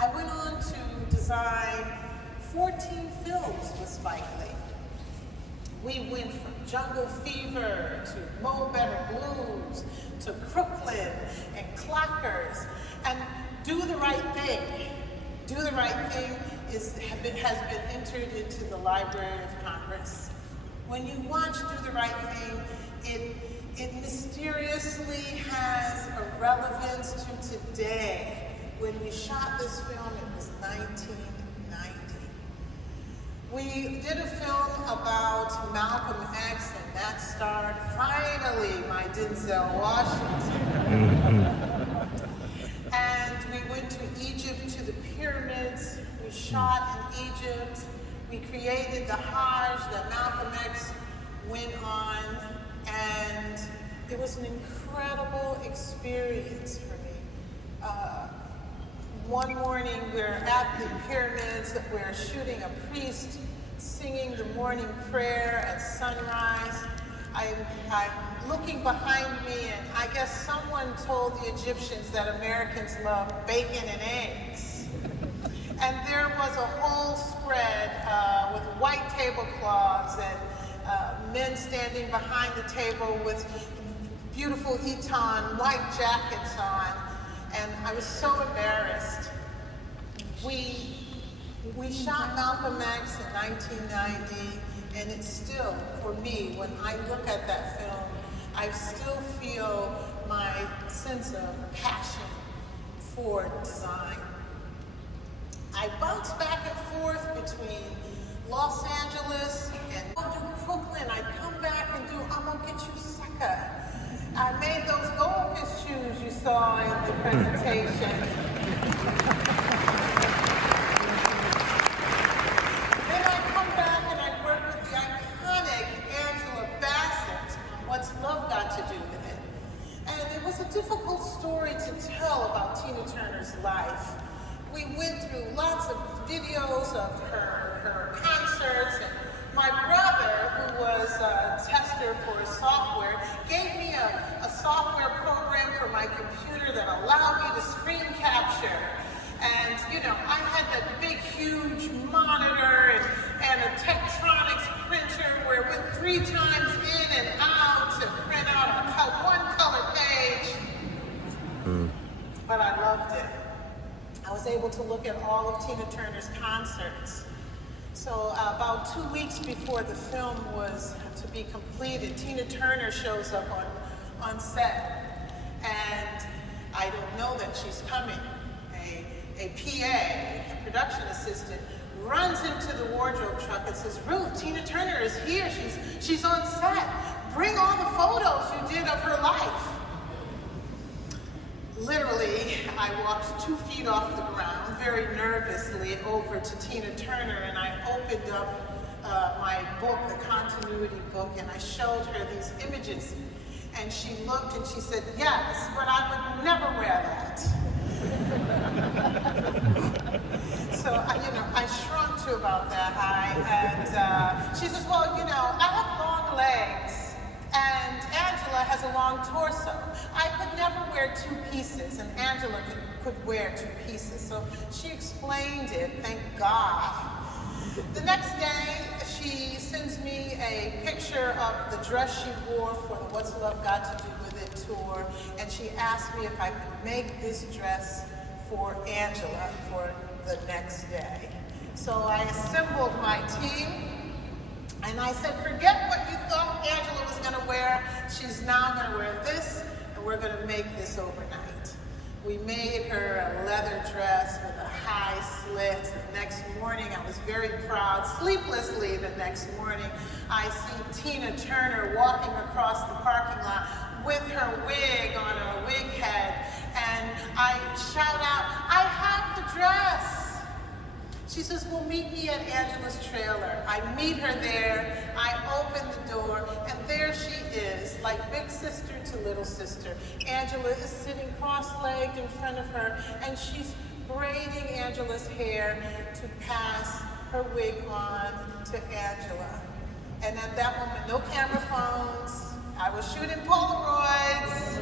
I went on to design 14 films with Spike Lee. We went from Jungle Fever to Mo Better Blues to Crooklyn and Clockers. And Do the Right Thing. Do the Right Thing has been entered into the Library of Congress. When you watch Do the Right Thing, it mysteriously has a relevance to today. When we shot this film, it was 1990. We did a film about Malcolm X, and that starred, finally, my Denzel Washington. And we went to Egypt, to the pyramids. We shot in Egypt. We created the Hajj that Malcolm X went on, and it was an incredible experience for me. One morning we're at the pyramids, we're shooting a priest singing the morning prayer at sunrise. I'm looking behind me, and I guess someone told the Egyptians that Americans love bacon and eggs. And there was a whole spread with white tablecloths and men standing behind the table with beautiful Eton white jackets on. And I was so embarrassed. We shot Malcolm X in 1990, and it's still, for me, when I look at that film, I still feel my sense of passion for design. I bounce back and forth between Los Angeles and I'll do Brooklyn. I come back and do I'm Gonna Get You Sucker. I made those goldfish shoes you saw in the presentation. Then I come back and I work with the iconic Angela Bassett on What's Love Got to Do with It. And it was a difficult story to tell about Tina Turner's life. We went through lots of videos of her concerts, and my brother, who was a tester for software, gave me a software program for my computer that allowed me to screen capture. And, you know, I had that big, huge monitor and a Tektronix printer where it went 3 times in and out to print out a one-color page. But I loved it. I was able to look at all of Tina Turner's concerts. So about 2 weeks before the film was to be completed, Tina Turner shows up on set, and I don't know that she's coming. A PA, a production assistant, runs into the wardrobe truck and says, "Ruth, Tina Turner is here. She's on set. Bring all the photos you did of her life." Literally, I walked 2 feet off the ground, very nervously, over to Tina Turner, and I opened up my book, the continuity book, and I showed her these images. And she looked and she said, "Yes, but I would never wear that." So, I shrunk to about that high, and she says, "Well, I have long legs, and Angela has a long torso. I could never wear 2 pieces, and Angela could wear 2 pieces." So she explained it, thank God. The next day, she sends me a picture of the dress she wore for the What's Love Got to Do with It tour, and she asked me if I could make this dress for Angela for the next day. So I assembled my team, and I said, "Forget what you thought Angela was going to wear. She's now going to wear this, and we're going to make this overnight." We made her a leather dress with a high slit. The next morning, I was very proud. Sleeplessly the next morning, I see Tina Turner walking across the parking lot with her wig on her wig head, and I shout out, "I have the dress!" She says, "Well, meet me at Angela's trailer." I meet her there, I open the door, and there she is, like big sister to little sister. Angela is sitting cross-legged in front of her, and she's braiding Angela's hair to pass her wig on to Angela. And at that moment, no camera phones, I was shooting Polaroids,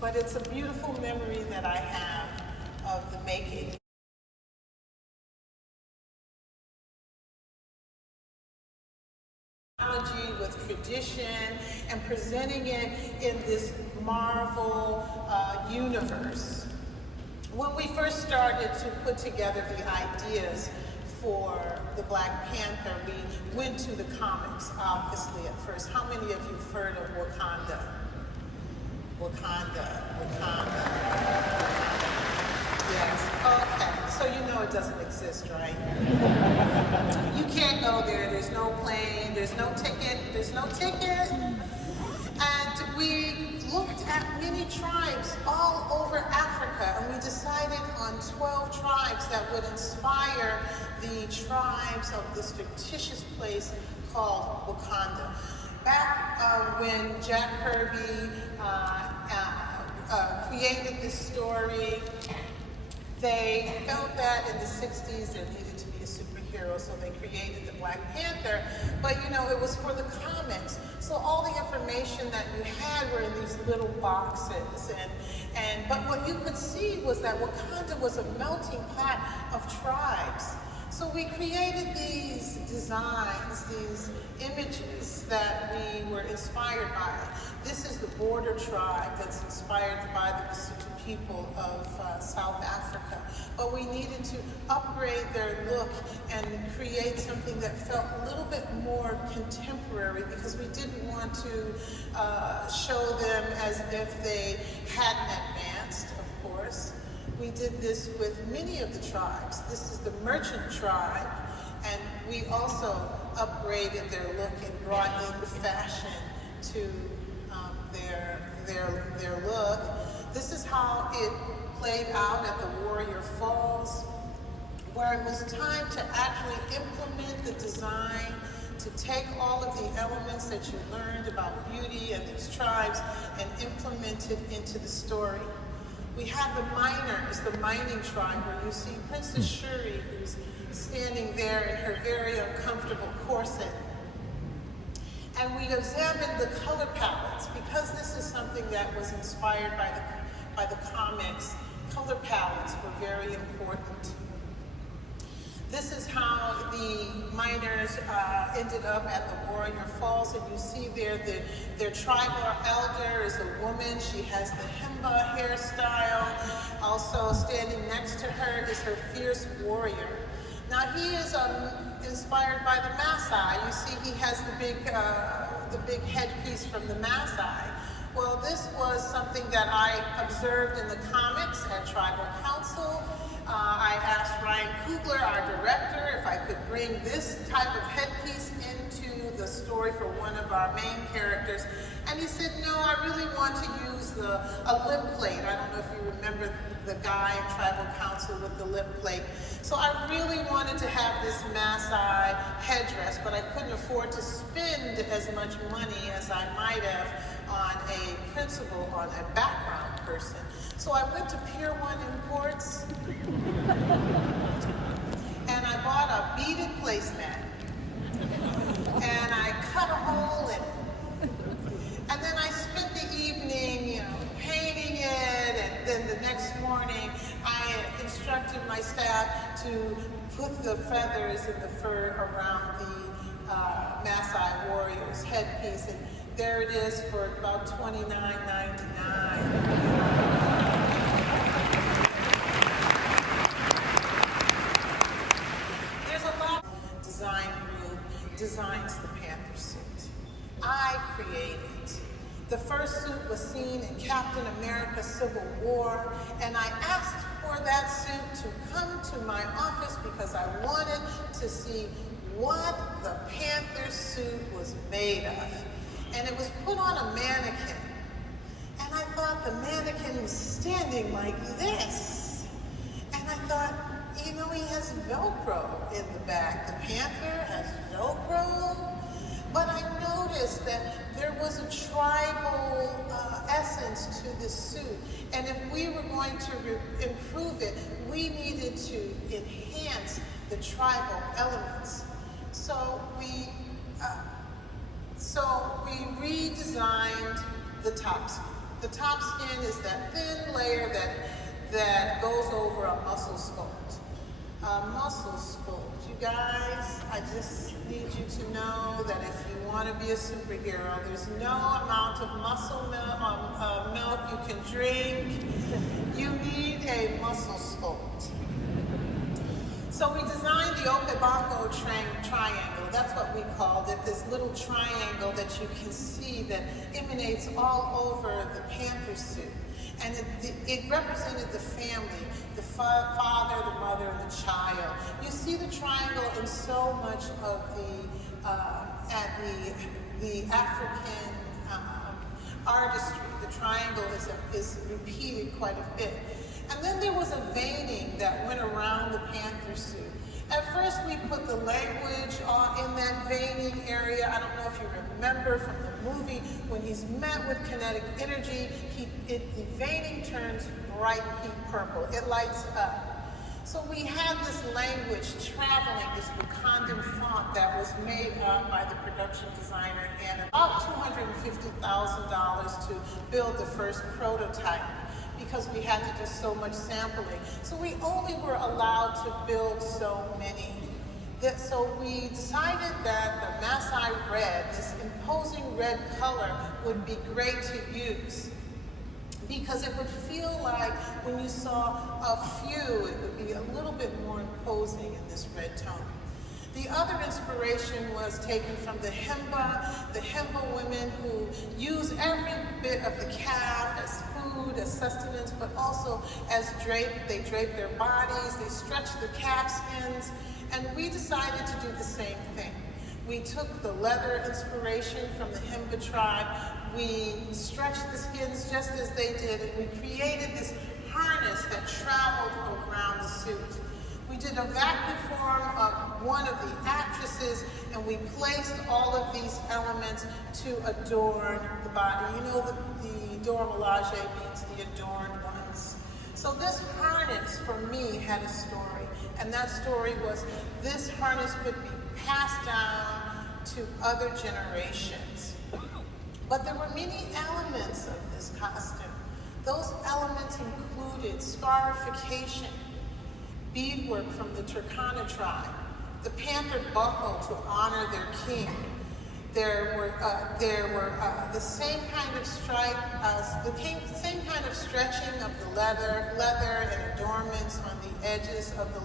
but it's a beautiful memory that I have of the making. tradition and presenting it in this Marvel universe. When we first started to put together the ideas for the Black Panther, we went to the comics, obviously, at first. How many of you have heard of Wakanda? Wakanda, Wakanda. Yes, okay. So you know it doesn't exist, right? You can't go there, there's no plane, there's no ticket. And we looked at many tribes all over Africa, and we decided on 12 tribes that would inspire the tribes of this fictitious place called Wakanda. Back when Jack Kirby created this story, they felt that in the 60s there needed to be a superhero, so they created the Black Panther. But you know, it was for the comics. So all the information that you had were in these little boxes. But what you could see was that Wakanda was a melting pot of tribes. So we created these designs, these images that we were inspired by. This is the border tribe that's inspired by the Basotho people of South Africa. But we needed to upgrade their look and create something that felt a little bit more contemporary, because we didn't want to show them as if they hadn't advanced, of course. We did this with many of the tribes. This is the merchant tribe, and we also upgraded their look and brought in fashion to their look. This is how it played out at the Warrior Falls, where it was time to actually implement the design, to take all of the elements that you learned about beauty and these tribes and implement it into the story. We had the miners, the mining tribe, where you see Princess Shuri, who's standing there in her very uncomfortable corset. And we examined the color palettes, because this is something that was inspired by the comics. Color palettes were very important. This is how the miners ended up at the Warrior Falls, and you see there their tribal elder is a woman. She has the Himba hairstyle. Also standing next to her is her fierce warrior. Now he is inspired by the Maasai. You see he has the big headpiece from the Maasai. Well, this was something that I observed in the comics at Tribal Council. I asked Ryan Coogler, our director, if I could bring this type of headpiece into the story for one of our main characters. And he said, no, I really want to use a lip plate. I don't know if you remember the guy in Tribal Council with the lip plate. So I really wanted to have this Maasai headdress, but I couldn't afford to spend as much money as I might have on a principal, on a background person. So I went to Pier 1 Imports, and I bought a beaded placemat, and I cut a hole in it. And then I spent the evening, painting it, and then the next morning I instructed my staff to put the feathers and the fur around the Maasai warrior's headpiece, and there it is for about $29.99. There's a lot. Design group designs the Panther suit. I created. The first suit was seen in Captain America Civil War, and I asked for that suit to come to my office because I wanted to see what the Panther suit was made of. And it was put on a mannequin. And I thought the mannequin was standing like this. And I thought, he has Velcro in the back. The Panther has Velcro. But I noticed that there was a tribal essence to this suit. And if we were going to improve it, we needed to enhance the tribal elements. So we redesigned the top skin. The top skin is that thin layer that goes over a muscle sculpt. muscle sculpt. You guys, I just need you to know that if you want to be a superhero, there's no amount of milk you can drink. You need a muscle sculpt. So we designed the Okabango triangle. That's what we called it, this little triangle that you can see that emanates all over the panther suit. And it represented the family, the father, the mother, and the child. You see the triangle in so much of the African artistry. The triangle is repeated quite a bit. And then there was a veining that went around the panther suit. At first we put the language in that veining area. I don't know if you remember from the movie, when he's met with kinetic energy, the veining turns bright pink purple. It lights up. So we had this language traveling, this Wakandan font that was made up by the production designer and about $250,000 to build the first prototype, because we had to do so much sampling. So we only were allowed to build so many. So we decided that the Maasai red, this imposing red color, would be great to use, because it would feel like when you saw a few, it would be a little bit more imposing in this red tone. The other inspiration was taken from the Himba women who use every bit of the calf as food, as sustenance, but also as they drape their bodies, they stretch the calf skins, and we decided to do the same thing. We took the leather inspiration from the Himba tribe, we stretched the skins just as they did, and we created this harness that traveled around the suit. We did a vacuum form of one of the actresses, and we placed all of these elements to adorn the body. You know, the Dora Milaje means the adorned ones. So this harness, for me, had a story, and that story was this harness could be passed down to other generations. But there were many elements of this costume. Those elements included scarification, beadwork from the Turkana tribe, the panther buckle to honor their king. There were the same kind of same kind of stretching of the leather and adornments on the edges of the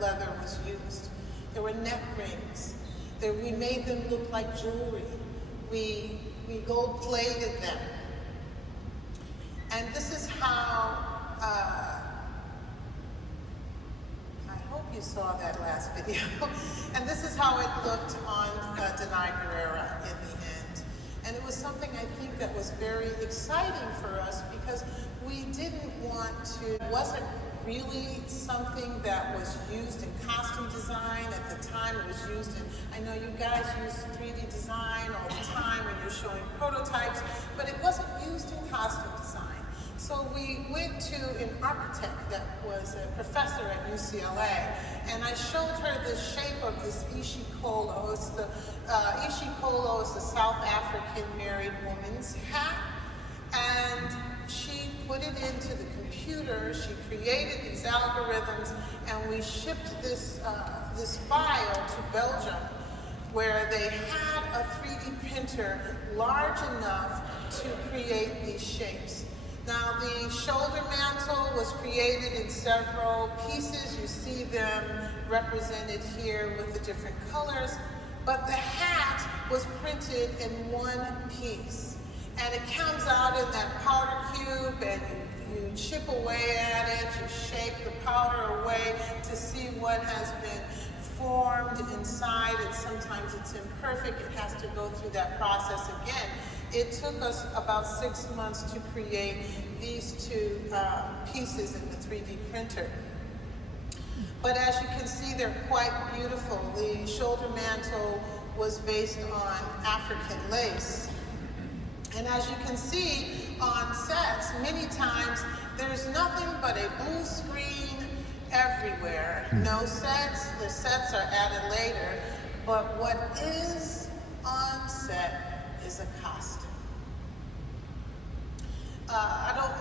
leather was used. There were neck rings. We made them look like jewelry. We gold plated them. And this is how, I hope you saw that last video. And this is how it looked on Denai Guerrera in the end. And it was something I think that was very exciting for us, because we didn't want to, it wasn't really something that was used in costume design at the time. It was used in, I know you guys use 3D design all the time when you're showing prototypes, but it wasn't used in costume design. So we went to an architect that was a professor at UCLA, and I showed her the shape of this ishikolo. Ishikolo is the South African married woman's hat, and she put it into the computer. She created these algorithms, and we shipped this file to Belgium, where they had a 3D printer large enough to create these shapes. Now, the shoulder mantle was created in several pieces. You see them represented here with the different colors, but the hat was printed in one piece. And it comes out in that powder cube, and you chip away at it, you shake the powder away to see what has been formed inside, and sometimes it's imperfect. It has to go through that process again. It took us about 6 months to create these two pieces in the 3D printer. But as you can see, they're quite beautiful. The shoulder mantle was based on African lace. And as you can see on sets, many times there's nothing but a blue screen everywhere. No sets, the sets are added later, but what is on set is a costume. I don't